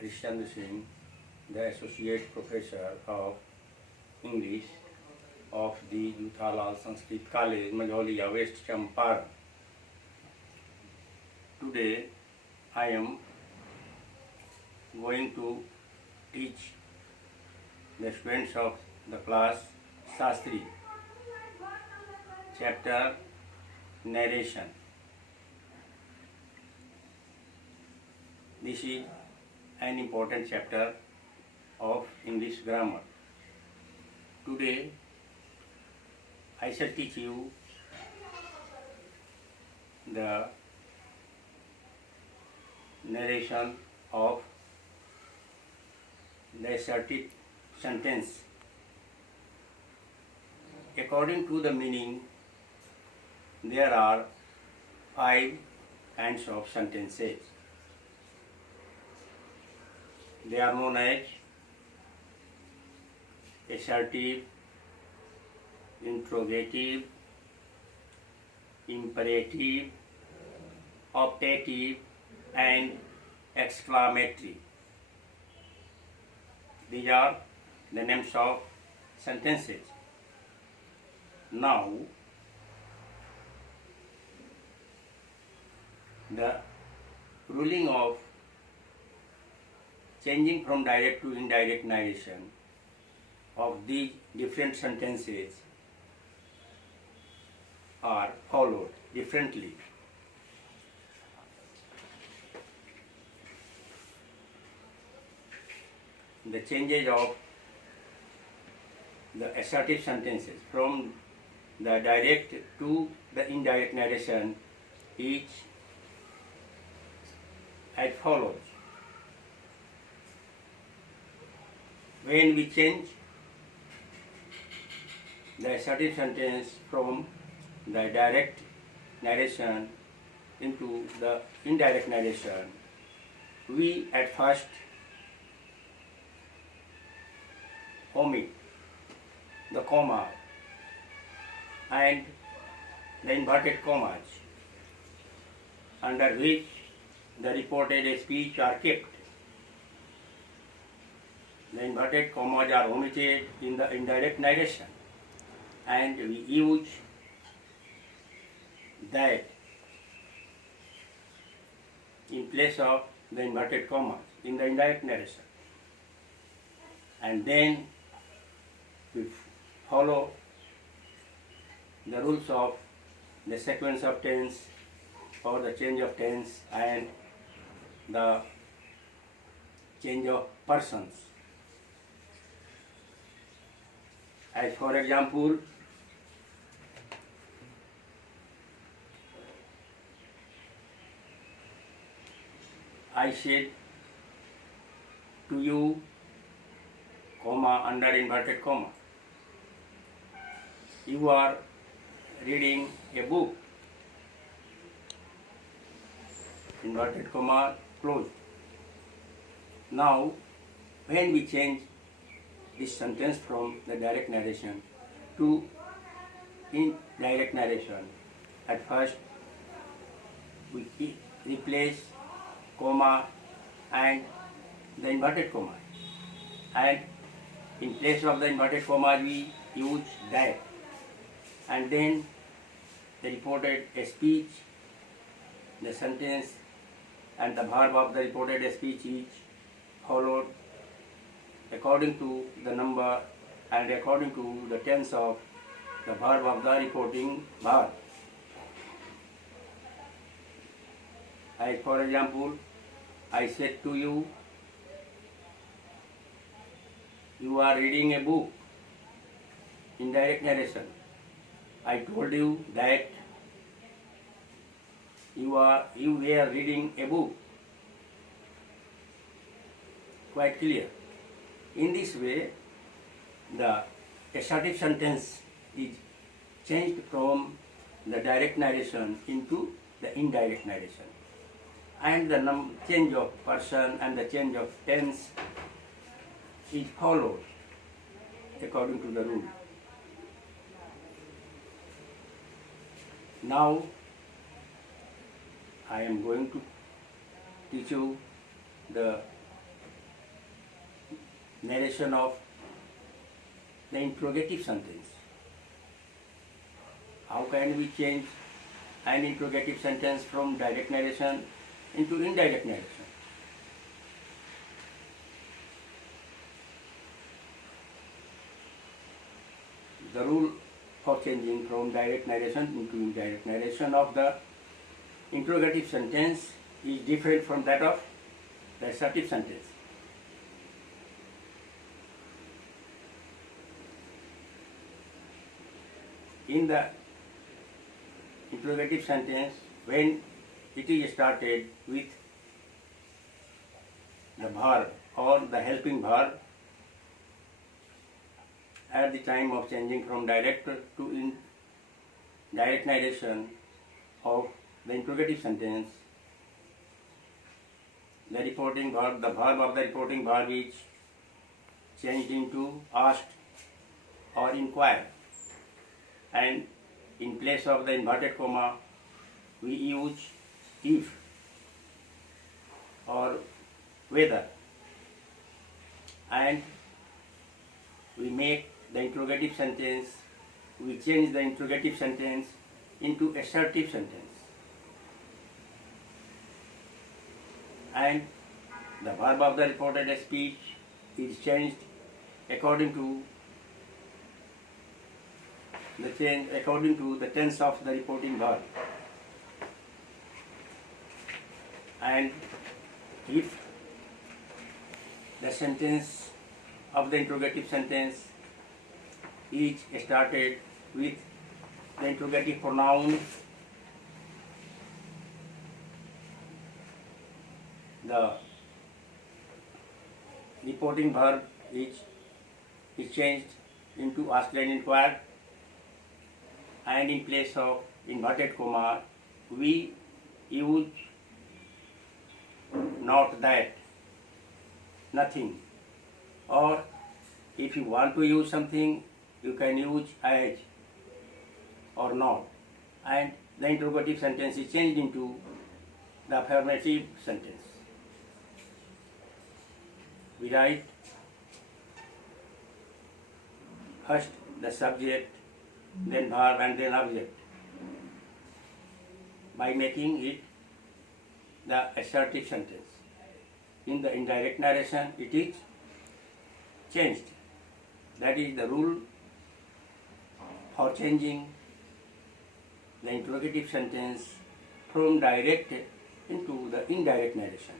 Harishchandra Singh, the Associate Professor of English of the Juthalal Sanskrit College, Majoliya, West Champaran. Today I am going to teach the students of the class Shastri, chapter Narration. This is an important chapter of English grammar. Today I shall teach you the narration of the assertive sentence. According to the meaning, there are 5 kinds of sentences. They are known as assertive, interrogative, imperative, optative, and exclamatory. These are the names of sentences. Now, the ruling of changing from direct to indirect narration of these different sentences are followed differently. The changes of the assertive sentences from the direct to the indirect narration is as follows. When we change the assertive sentence from the direct narration into the indirect narration, we at first omit the comma and the inverted commas under which the reported speech are kept. The inverted commas are omitted in the indirect narration, and we use that in place of the inverted commas in the indirect narration. And then we follow the rules of the sequence of tense or the change of tense and the change of persons. As for example, I said to you, comma, under inverted comma. You are reading a book, inverted comma, closed. Now, when we change this sentence from the direct narration to indirect narration, at first we replace comma and the inverted comma, and in place of the inverted comma we use that, and then the reported speech, the sentence and the verb of the reported speech is followed according to the number and according to the tense of the verb of the reporting verb. As for example, I said to you, you are reading a book, indirect narration. I told you that you were reading a book. Quite clear. In this way, the assertive sentence is changed from the direct narration into the indirect narration, and the change of person and the change of tense is followed according to the rule. Now I am going to teach you the narration of the interrogative sentence. How can we change an interrogative sentence from direct narration into indirect narration? The rule for changing from direct narration into indirect narration of the interrogative sentence is different from that of the assertive sentence. In the interrogative sentence, when it is started with the verb or the helping verb, at the time of changing from direct to indirect narration of the interrogative sentence, the reporting verb, the verb of the reporting verb is changed into asked or inquired, and in place of the inverted comma we use if or whether, and we make the interrogative sentence, we change the interrogative sentence into assertive sentence, and the verb of the reported speech is changed according to the tense of the reporting verb. And if the sentence of the interrogative sentence is started with the interrogative pronoun, the reporting verb is changed into asked and inquired, and in place of inverted comma we use not, that, nothing, or if you want to use something you can use as or not, and the interrogative sentence is changed into the affirmative sentence. We write first the subject, then verb, and then object, by making it the assertive sentence. In the indirect narration it is changed. That is the rule for changing the interrogative sentence from direct into the indirect narration.